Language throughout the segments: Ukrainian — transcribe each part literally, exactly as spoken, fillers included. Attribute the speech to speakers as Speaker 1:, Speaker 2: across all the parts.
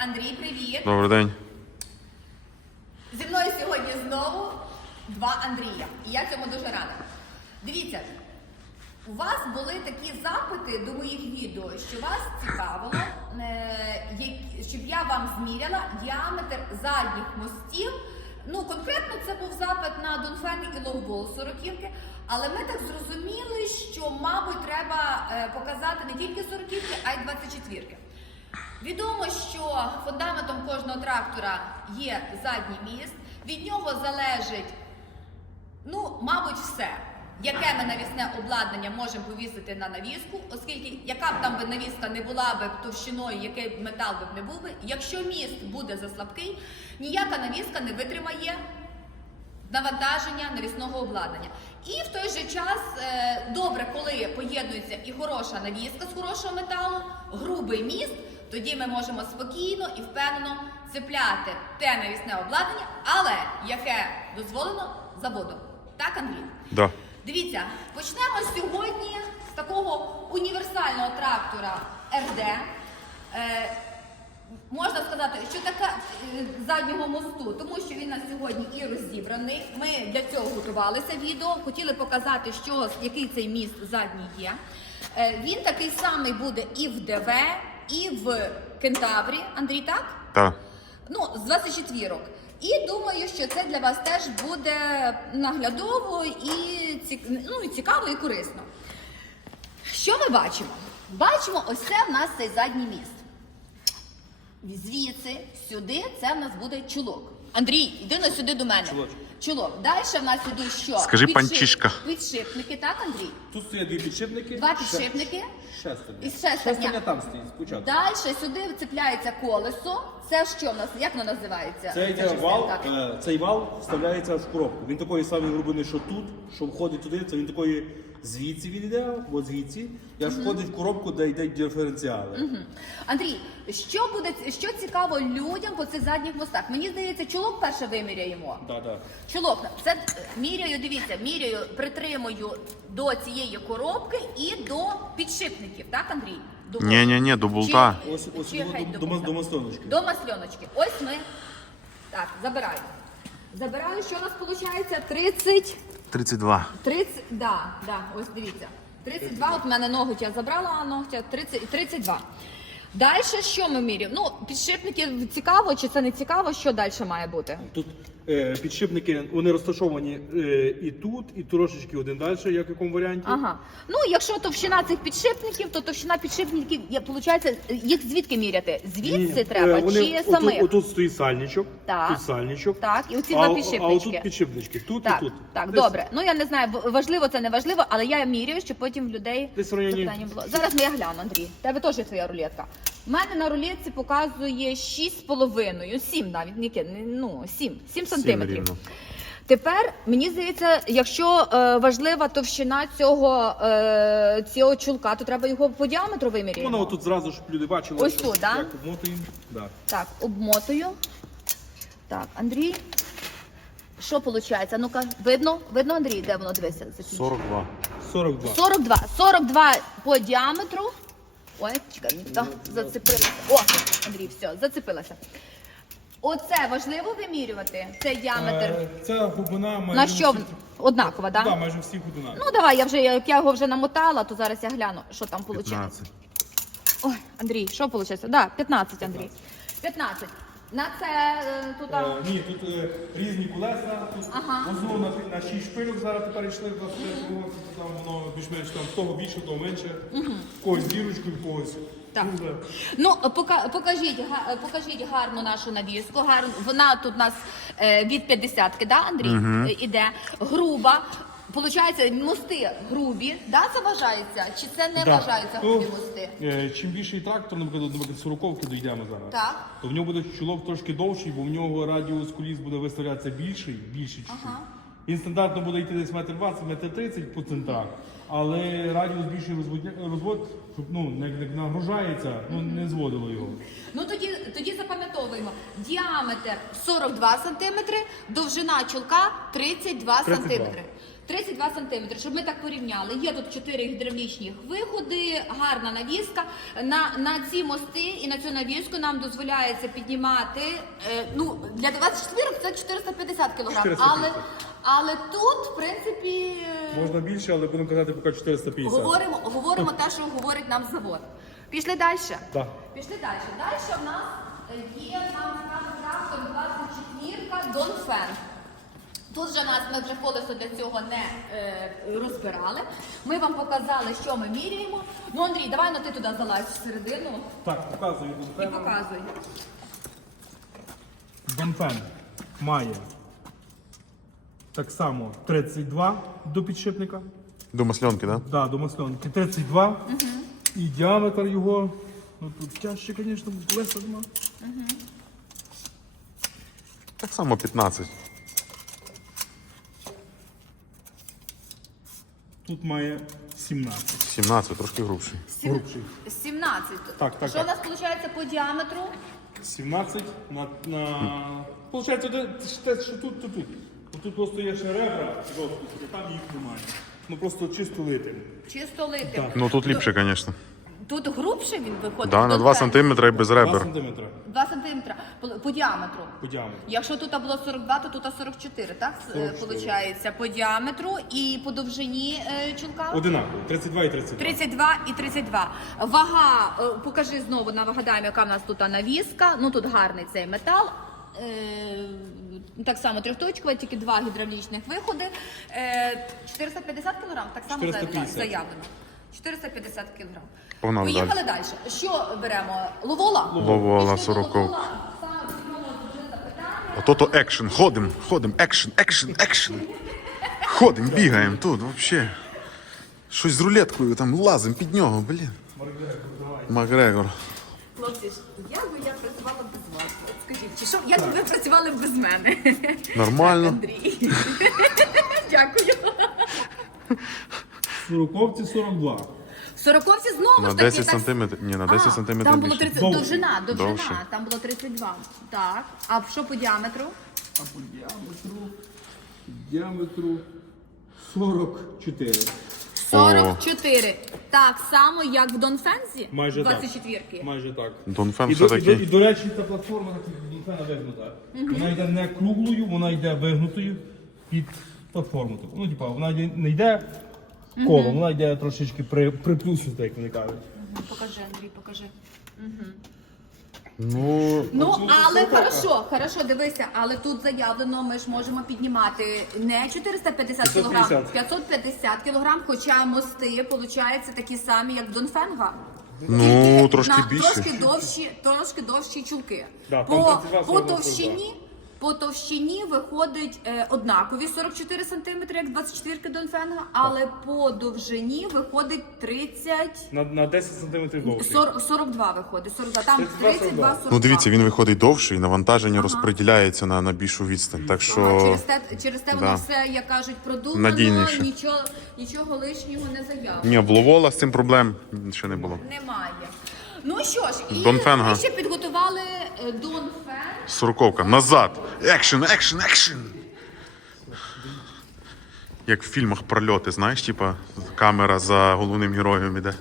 Speaker 1: Андрій, привіт!
Speaker 2: Добрий день.
Speaker 1: Зі мною сьогодні знову два Андрія. І я цьому дуже рада. Дивіться, у вас були такі запити до моїх відео, що вас цікавило, щоб я вам зміряла діаметр задніх мостів. Ну, конкретно це був запит на Донфен і Лонгбол сороківки, але ми так зрозуміли, що, мабуть, треба показати не тільки сороківки, а й двадцять четвірки. Відомо, що фундаментом кожного трактора є задній міст, від нього залежить, ну, мабуть, все. Яке ми навісне обладнання можемо повісити на навіску, оскільки яка б там би навіска не була би товщиною, який б метал би не був би, якщо міст буде заслабкий, ніяка навіска не витримає навантаження навісного обладнання. І в той же час е, добре, коли поєднується і хороша навіска з хорошого металу, грубий міст, тоді ми можемо спокійно і впевнено цепляти те навісне обладнання, але яке дозволено заводом. Так, Андрій?
Speaker 2: Да.
Speaker 1: Дивіться, почнемо сьогодні з такого універсального трактора ер де. Е, можна сказати, що така е, заднього мосту, тому що він на сьогодні і розібраний. Ми для цього готувалися відео, хотіли показати, що, який цей міст задній є. Е, він такий самий буде і в ДВ, і в Кентаврі. Андрій, так?
Speaker 2: Так.
Speaker 1: Ну, з двадцять четвірок. І думаю, що це для вас теж буде наглядово і, ну, і цікаво, і корисно. Що ми бачимо? Бачимо, ось це в нас цей задній міст. Звідси, сюди, це в нас буде чулок. Андрій, йди на сюди до мене.
Speaker 3: Чулочок.
Speaker 1: Чулок. Далі в нас ідуть що?
Speaker 2: Скажи,
Speaker 1: Підшип-
Speaker 2: панчишка.
Speaker 1: Підшипники, так, Андрій?
Speaker 3: Тут стоять дві підшипники.
Speaker 1: Два підшипники.
Speaker 3: Шестерня.
Speaker 1: І шестерня.
Speaker 3: Шестерня там стоїть спочатку.
Speaker 1: Далі сюди цепляється колесо. Це що в нас? Як воно називається?
Speaker 3: Цей,
Speaker 1: Ця
Speaker 3: цей,
Speaker 1: частина,
Speaker 3: вал,
Speaker 1: так.
Speaker 3: е, цей вал вставляється в коробку. Він такої самої глибини, що тут, що входить туди. Це він такої звідси він йде, от звідси. Я ж входить в коробку, де йдуть диференціали.
Speaker 1: Угу. Андрій, що буде, що цікаво людям по цих задніх мостах? Мені здається, чулок перше виміряємо.
Speaker 3: Да, да.
Speaker 1: Чулок, це міряю, дивіться, міряю, притримую до цієї коробки і до підшипників, так, Андрій? До
Speaker 2: Ні-ні-ні, до болта.
Speaker 1: Чи-
Speaker 3: Ось, ось
Speaker 1: чи
Speaker 3: до,
Speaker 1: геть
Speaker 3: до,
Speaker 1: до
Speaker 3: до,
Speaker 1: болта?
Speaker 3: до масльоночки.
Speaker 1: До масльоночки. Ось ми. Так, забираю. Забираю, що у нас виходить? тридцять.
Speaker 2: тридцять два.
Speaker 1: тридцять, да, да, ось дивіться. тридцять два, от в мене ноготь я забрала, а ногтя тридцять, тридцять два. Далі що ми міряємо? Ну, підшипники цікаво чи це не цікаво, що далі має бути?
Speaker 3: Тут е, підшипники, вони розташовані е, і тут, і трошечки один далі, як в якому варіанті.
Speaker 1: Ага. Ну, якщо товщина цих підшипників, то товщина підшипників, є, виходить, їх звідки міряти? Звідси
Speaker 3: Ні,
Speaker 1: треба,
Speaker 3: е, вони,
Speaker 1: чи
Speaker 3: отут,
Speaker 1: самих?
Speaker 3: отут стоїть сальничок,
Speaker 1: Так.
Speaker 3: тут сальничок.
Speaker 1: Так, і оці
Speaker 3: а,
Speaker 1: два
Speaker 3: А
Speaker 1: підшипнички.
Speaker 3: отут підшипнички, тут
Speaker 1: Так,
Speaker 3: і тут.
Speaker 1: так,
Speaker 3: Десь-
Speaker 1: добре. Ну, я не знаю, в- важливо це не важливо, але я міряю, щоб потім в людей
Speaker 3: Десь в районі-
Speaker 1: запитання було. Зараз я гляну, Андрій. В тебе теж є твоя рулетка. У мене на рулетці показує шість з половиною, сім навіть, ніке, ну, сім, сім сантиметрів.
Speaker 2: рівно.
Speaker 1: Тепер, мені здається, якщо е, важлива товщина цього, е, цього чулка, то треба його по діаметру виміряти.
Speaker 3: Воно тут зразу, щоб люди бачили,
Speaker 1: Ось
Speaker 3: що,
Speaker 1: тут, да?
Speaker 3: як обмотуємо. Да.
Speaker 1: Так, обмотую. Так, Андрій. Що виходить? Ну-ка, видно? Видно, Андрій, де воно, дивися? закінчує?
Speaker 2: сорок два.
Speaker 3: сорок два.
Speaker 1: сорок два. сорок два по діаметру. Ой, чекай, так, зацепилася. О, Андрій, все, зацепилася. Оце важливо вимірювати, цей діаметр.
Speaker 3: Е, Ця глибина майже
Speaker 1: На що?
Speaker 3: всіх-
Speaker 1: Однакова, так?
Speaker 3: Да,
Speaker 1: Да?
Speaker 3: майже всіх одинаково.
Speaker 1: Ну, давай, я вже, як я його вже намотала, то зараз я гляну, що там виходить.
Speaker 2: п'ятнадцять.
Speaker 1: Ой, Андрій, що виходить? Так, да, п'ятнадцять, Андрій. п'ятнадцять. На це е, тут...
Speaker 3: Е, ні, тут е, різні колеса, тут
Speaker 1: Ага.
Speaker 3: основно на, на шість шпилів зараз тепер йшли в двадцять третьому році, там воно більш-менш там того більше, того менше. В когось з дірочкою, в когось.
Speaker 1: Так.
Speaker 3: Ну, да.
Speaker 1: Ну, пока- покажіть, га- покажіть гарну нашу навіску. Гарну. Вона тут у нас е, від п'ятдесятки, да, Андрій, е, іде. Груба. Получається, мости грубі, да, це вважається? Чи це не
Speaker 3: Да.
Speaker 1: вважаються
Speaker 3: Ну,
Speaker 1: грубі мости?
Speaker 3: е, Чим більший трактор, наприклад, наприклад, сороковки дійдемо зараз,
Speaker 1: Так.
Speaker 3: то в нього буде чулок трошки довший, бо в нього радіус коліс буде виставлятися більший, більший чуть-чуть.
Speaker 1: Ага.
Speaker 3: Він стандартно буде йти десь метр двадцять, метр тридцять по центрах, але радіус більший розводня- розвод, щоб ну, не, не нагружається, ну не зводило його.
Speaker 1: Ну тоді, тоді запам'ятовуємо. Діаметр сорок два сантиметри, довжина чулка тридцять два
Speaker 3: тридцять два.
Speaker 1: сантиметри. тридцять два сантиметри, щоб ми так порівняли. Є тут чотири гідравлічні виходи, гарна навіска. На, на ці мости і на цю навіску нам дозволяється піднімати, е, ну, для двадцять чотири це чотириста п'ятдесят кілограм,
Speaker 3: чотириста
Speaker 1: але,
Speaker 3: п'ятдесят.
Speaker 1: але тут, в принципі, е,
Speaker 3: Можна більше, але будемо казати поки чотириста п'ятдесят.
Speaker 1: говоримо, говоримо те, що говорить нам завод. Пішли далі.
Speaker 3: Так.
Speaker 1: Пішли далі. Далі в нас є нам трактор двадцять четвірка Донфен. Тут вже нас ми вже колесо для цього не е, розбирали. Ми вам показали, що ми міряємо. Ну, Андрій, давай ну ти туди залазь всередину
Speaker 3: Так, показую
Speaker 1: і
Speaker 3: Донфен.
Speaker 1: показуй.
Speaker 3: Донфен має так само тридцять два до підшипника.
Speaker 2: До масленки, да?
Speaker 3: Да, до масленки тридцять два. Угу. І діаметр його, ну тут тяжче, звісно, колеса нема.
Speaker 2: Так само п'ятнадцять.
Speaker 3: Тут має сімнадцять.
Speaker 2: сімнадцять, трошки грубший.
Speaker 1: Сім-
Speaker 3: Грубший.
Speaker 1: сімнадцять.
Speaker 3: Так, так,
Speaker 1: Що
Speaker 3: так.
Speaker 1: у нас виходить по діаметру?
Speaker 3: сімнадцять на... на... Получається, те, те, що тут, то тут. Тут просто є ще ребра жорсткі, а там їх немає. Ну просто чисто литим.
Speaker 1: Чисто литим.
Speaker 2: Ну тут ліпше, звісно.
Speaker 1: Тут грубше він виходить.
Speaker 2: Да, на
Speaker 1: Донфен.
Speaker 2: два сантиметри і без
Speaker 3: два
Speaker 2: ребер.
Speaker 3: сантиметри
Speaker 1: два сантиметри по, по діаметру.
Speaker 3: по діаметру.
Speaker 1: Якщо тут було сорок два, то тут сорок чотири, так?
Speaker 3: сорок чотири.
Speaker 1: Получається по діаметру і по довжині е, чулка?
Speaker 3: Одинаково. тридцять два і тридцять два.
Speaker 1: тридцять два і тридцять два. Вага, е, покажи знову, нагадаємо, яка в нас тут навіска. Ну тут гарний цей метал. Е, так само трьохточкова, тільки два гідравлічних виходи. Е, чотириста п'ятдесят кілограм, так само
Speaker 3: чотириста п'ятдесят.
Speaker 1: заявлено. чотириста п'ятдесят кілограм.
Speaker 2: Погнали
Speaker 1: Поїхали далі. Що беремо? Ловола?
Speaker 2: Ловола,
Speaker 1: Пішли до
Speaker 2: сороковка.
Speaker 1: Ловола. Саме цікаве дуже запитання.
Speaker 2: Ото то екшен, ходим, ходим, екшен, екшен, екшен. Ходим, бігаємо тут, взагалі. Щось з рулеткою там лазим під нього, блін. Макгрегор.
Speaker 1: Хлопці, як би я працювала без вас? От скажіть, чи що, як би ви працювали без мене?
Speaker 2: Нормально.
Speaker 1: Андрій. Дякую.
Speaker 3: Сороковці сорок два.
Speaker 1: В сороковці знову
Speaker 2: На
Speaker 1: ж таки.
Speaker 2: десять
Speaker 1: так-
Speaker 2: сантиметрів. Ні, на десять
Speaker 1: А,
Speaker 2: сантиметрів
Speaker 1: Там було
Speaker 2: більше.
Speaker 1: тридцять,
Speaker 3: Довше.
Speaker 1: довжина, довжина,
Speaker 2: Довше.
Speaker 1: там було тридцять два. Так. А що по діаметру?
Speaker 3: А по діаметру, діаметру сорок чотири.
Speaker 1: сорок чотири. Так само, як в Донфензі?
Speaker 3: Майже
Speaker 1: двадцять
Speaker 3: так.
Speaker 1: четвірки.
Speaker 3: Майже так.
Speaker 2: Донфен
Speaker 3: І, до, і, до, і,
Speaker 2: все-таки.
Speaker 3: до речі, та платформа так Донфена вигнута. Вона йде не круглою, вона йде вигнутою під платформу. таку. Ну, типа, вона йде- не йде колом, вона йде трошечки при, приплюснута, як вони кажуть.
Speaker 1: Покажи, Андрій, покажи.
Speaker 2: Ну,
Speaker 1: Ну, але хорошо, хорошо, дивися, але тут заявлено, ми ж можемо піднімати не чотириста п'ятдесят кілограм,
Speaker 3: п'ятсот
Speaker 1: п'ятсот п'ятдесят кілограм, хоча мости, виходить, такі самі, як в Донфенга.
Speaker 2: ну
Speaker 1: Тільки
Speaker 2: трошки
Speaker 1: на
Speaker 2: більше.
Speaker 1: Трошки довші, трошки довші чулки.
Speaker 3: Да, там
Speaker 1: по,
Speaker 3: тридцять два,
Speaker 1: по
Speaker 3: сорок два,
Speaker 1: товщині, по товщині виходить е, однакові сорок чотири сантиметри, як двадцять чотири Донфенга, але по довжині виходить тридцять,
Speaker 3: На, на десять сантиметрів довше.
Speaker 1: сорок, сорок два виходить, сорок два, там
Speaker 3: тридцять два,
Speaker 1: тридцять два, сорок два.
Speaker 2: Ну дивіться, він виходить довший, навантаження розподіляється на, на більшу відстань. Так
Speaker 1: А,
Speaker 2: що
Speaker 1: через те, через те воно
Speaker 2: да.
Speaker 1: все, як кажуть, продумано,
Speaker 2: Надійніше.
Speaker 1: нічого, нічого лишнього не заявлено.
Speaker 2: ні, в Ловола з цим проблем ще не було.
Speaker 1: Немає. Ну що ж, і
Speaker 2: Донфенга.
Speaker 1: ми ще підготували е, Донфен.
Speaker 2: Сороковка. Назад. Екшен, екшен, екшен. Як в фільмах прольоти, знаєш, типа камера за головним героєм іде.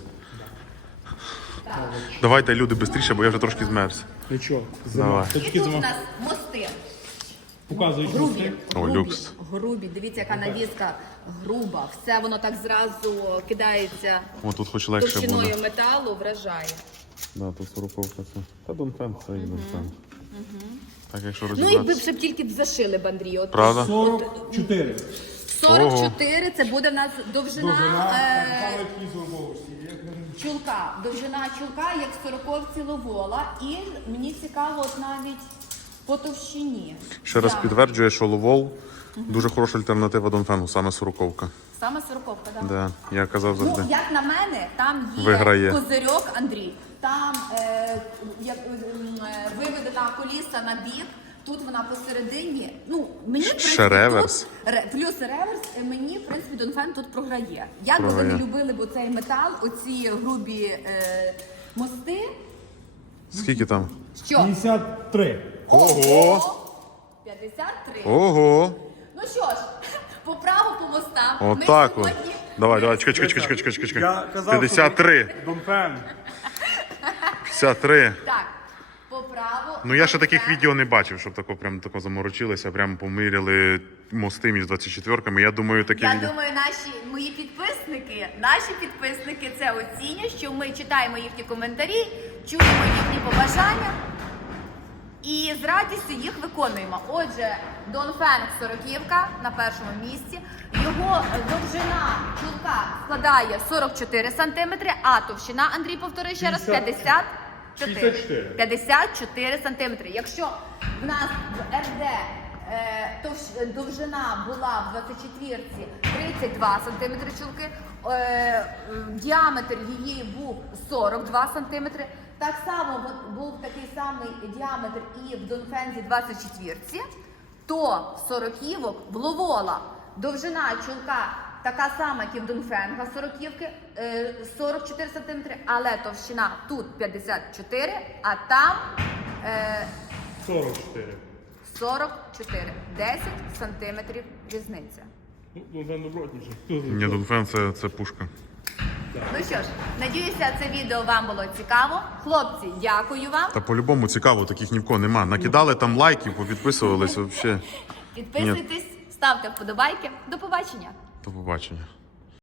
Speaker 2: Давайте, люди, швидше, бо я вже трошки змерз.
Speaker 3: Нічого, зима.
Speaker 2: Давай.
Speaker 1: І
Speaker 3: Точки
Speaker 1: тут у
Speaker 3: зима.
Speaker 1: нас мости.
Speaker 3: Показують
Speaker 1: Грубі,
Speaker 3: мости.
Speaker 2: О,
Speaker 1: грубі,
Speaker 2: люкс.
Speaker 1: грубі. Дивіться, яка навіска груба. Все воно так зразу кидається
Speaker 2: О, тут хоч легше
Speaker 1: товщиною
Speaker 2: буде.
Speaker 1: металу, вражає.
Speaker 2: Да, тут сороковка це. Та Донфен, це і Донфен. Так, якщо
Speaker 1: Ну, якби
Speaker 2: розібратися.
Speaker 1: вже б тільки б зашили б, Андрій. От
Speaker 2: Правда?
Speaker 3: сорок чотири.
Speaker 1: сорок чотири це буде в нас довжина,
Speaker 3: Довжина,
Speaker 1: е,
Speaker 3: там саме такі зробовості.
Speaker 1: чулка. Довжина чулка, як в сороковці Ловола. І мені цікаво от навіть по товщині.
Speaker 2: Ще раз
Speaker 1: Так.
Speaker 2: підтверджує, що Ловол дуже хороша альтернатива Донфену, саме сороковка.
Speaker 1: Саме сороковка, так?
Speaker 2: Да, я казав
Speaker 1: Ну,
Speaker 2: завжди.
Speaker 1: як на мене, там є
Speaker 2: Виграє.
Speaker 1: козирьок, Андрій. Там е, як, е, виведена коліса на бік. Тут вона посередині. Ну, мені в принципі,
Speaker 2: Ще реверс.
Speaker 1: Тут, ре, плюс реверс, е, мені, в принципі, Донфен тут програє. Як би ви
Speaker 2: Програє.
Speaker 1: не любили б цей метал, оці грубі е, мости.
Speaker 2: Скільки там?
Speaker 1: Що?
Speaker 3: п'ятдесят три.
Speaker 2: Ого!
Speaker 1: п'ятдесят три.
Speaker 2: Ого!
Speaker 1: Ну що ж, По праву по мостам.
Speaker 2: Отак
Speaker 1: Ми
Speaker 2: от.
Speaker 1: сьогодні...
Speaker 2: Давай, давай, чекай, чекай, чекай, чекай, чекай, чекай.
Speaker 3: Я казав,
Speaker 2: п'ятдесят три.
Speaker 3: що Донфен.
Speaker 2: п'ятдесят три.
Speaker 1: Так, по праву.
Speaker 2: Ну я ще таких
Speaker 1: Донфен.
Speaker 2: відео не бачив, щоб тако прям тако заморочилися, прям помиряли мости між двадцять четвірками. Я думаю, таке
Speaker 1: Я
Speaker 2: відео.
Speaker 1: думаю, наші мої підписники, наші підписники це оцінять, що ми читаємо їхні коментарі, чуємо їхні побажання і з радістю їх виконуємо. Отже, Донфенг сороківка на першому місці. Його довжина чулка складає сорок чотири сантиметри, а товщина, Андрій, повтори ще раз, п'ятдесят чотири.
Speaker 3: шістдесят чотири.
Speaker 1: п'ятдесят чотири сантиметри. Якщо в нас в РД е, товщ- довжина була в двадцять четвірці тридцять два сантиметри чулки, е, е, діаметр її був сорок два сантиметри. Так само от був такий самий діаметр і в Донфензі двадцять четвірці, то в сороківок в Ловола довжина чулка така сама, як і в Донфенга сороківки, е, сорок чотири сантиметри, але товщина тут п'ятдесят чотири, а там е,
Speaker 3: сорок чотири.
Speaker 1: сорок чотири. десять сантиметрів різниця.
Speaker 3: Ну, Донфен добротніший.
Speaker 2: Ні, Донфен це, це пушка.
Speaker 1: Ну що ж, надіюся, це відео вам було цікаво. Хлопці, дякую вам.
Speaker 2: Та по-любому цікаво, таких ні в кого нема. Накидали там лайків, попідписувались, взагалі.
Speaker 1: Підписуйтесь, ставте вподобайки. До побачення.
Speaker 2: До побачення.